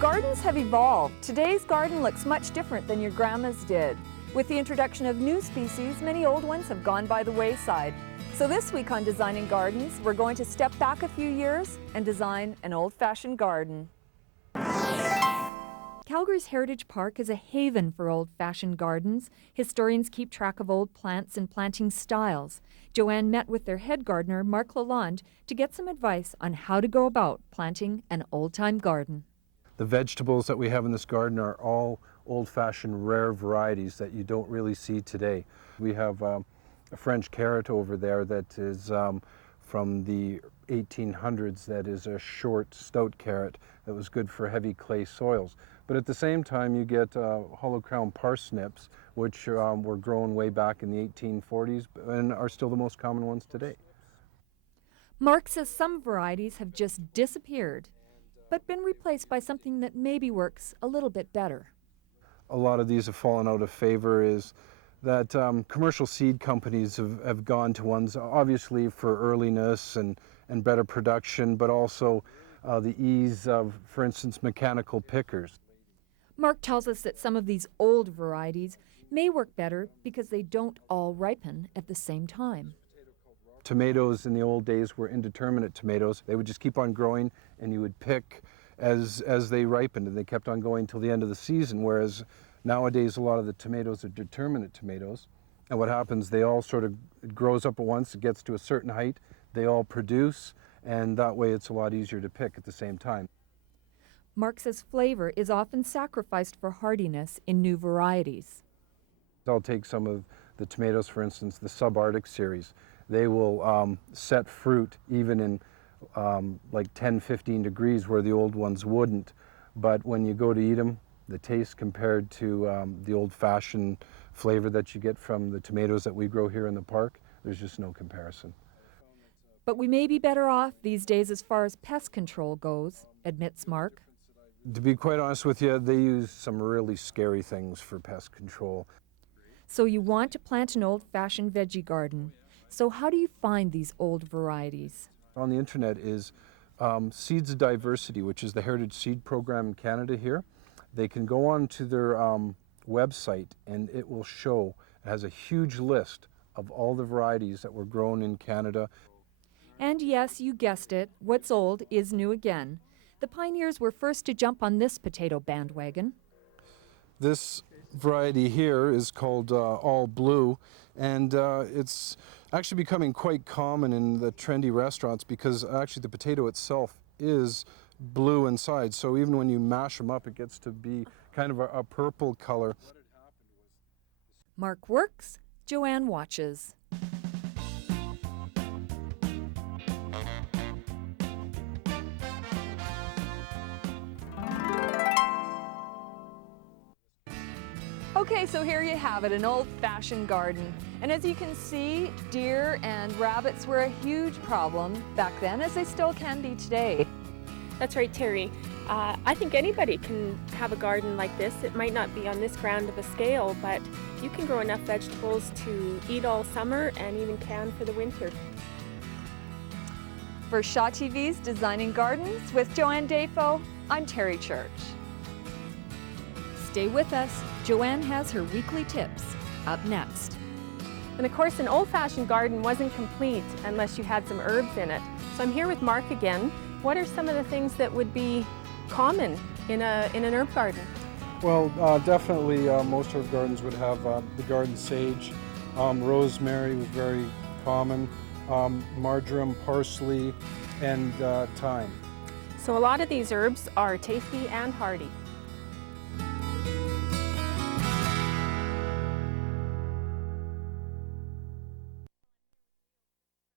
Gardens have evolved. Today's garden looks much different than your grandma's did. With the introduction of new species, many old ones have gone by the wayside. So this week on Designing Gardens, we're going to step back a few years and design an old-fashioned garden. Calgary's Heritage Park is a haven for old-fashioned gardens. Historians keep track of old plants and planting styles. Joanne met with their head gardener, Mark Lelonde, to get some advice on how to go about planting an old-time garden. The vegetables that we have in this garden are all old-fashioned rare varieties that you don't really see today. We have a French carrot over there that is from the 1800s that is a short, stout carrot that was good for heavy clay soils. But at the same time you get hollow crown parsnips, which were grown way back in the 1840s and are still the most common ones today. Mark says some varieties have just disappeared, but been replaced by something that maybe works a little bit better. A lot of these have fallen out of favor is that commercial seed companies have gone to ones obviously for earliness and better production, but also the ease of, for instance, mechanical pickers. Mark tells us that some of these old varieties may work better because they don't all ripen at the same time. Tomatoes in the old days were indeterminate tomatoes. They would just keep on growing and you would pick as they ripened, and they kept on going till the end of the season, whereas nowadays a lot of the tomatoes are determinate tomatoes. And what happens, they all sort of, it grows up at once, it gets to a certain height, they all produce, and that way it's a lot easier to pick at the same time. Mark says flavor is often sacrificed for hardiness in new varieties. I'll take some of the tomatoes, for instance, the subarctic series. They will set fruit even in like 10-15 degrees where the old ones wouldn't. But when you go to eat them, the taste compared to the old-fashioned flavor that you get from the tomatoes that we grow here in the park, there's just no comparison. But we may be better off these days as far as pest control goes, admits Mark. To be quite honest with you, they use some really scary things for pest control. So you want to plant an old-fashioned veggie garden. So how do you find these old varieties? On the internet is Seeds of Diversity, which is the Heritage Seed Program in Canada here. They can go on to their website and it will show, it has a huge list of all the varieties that were grown in Canada. And yes, you guessed it, what's old is new again. The pioneers were first to jump on this potato bandwagon. This variety here is called All Blue, and it's actually becoming quite common in the trendy restaurants because actually the potato itself is blue inside, so even when you mash them up it gets to be kind of a purple color. Mark works, Joanne watches. Okay, so here you have it, an old-fashioned garden. And as you can see, deer and rabbits were a huge problem back then, as they still can be today. That's right, Terry. I think anybody can have a garden like this. It might not be on this grand of a scale, but you can grow enough vegetables to eat all summer and even can for the winter. For Shaw TV's Designing Gardens with Joanne Dafoe, I'm Terry Church. Stay with us. Joanne has her weekly tips up next. And of course, an old-fashioned garden wasn't complete unless you had some herbs in it. So I'm here with Mark again. What are some of the things that would be common in an herb garden? Well, definitely most herb gardens would have the garden sage. Rosemary was very common. Marjoram, parsley, and thyme. So a lot of these herbs are tasty and hardy.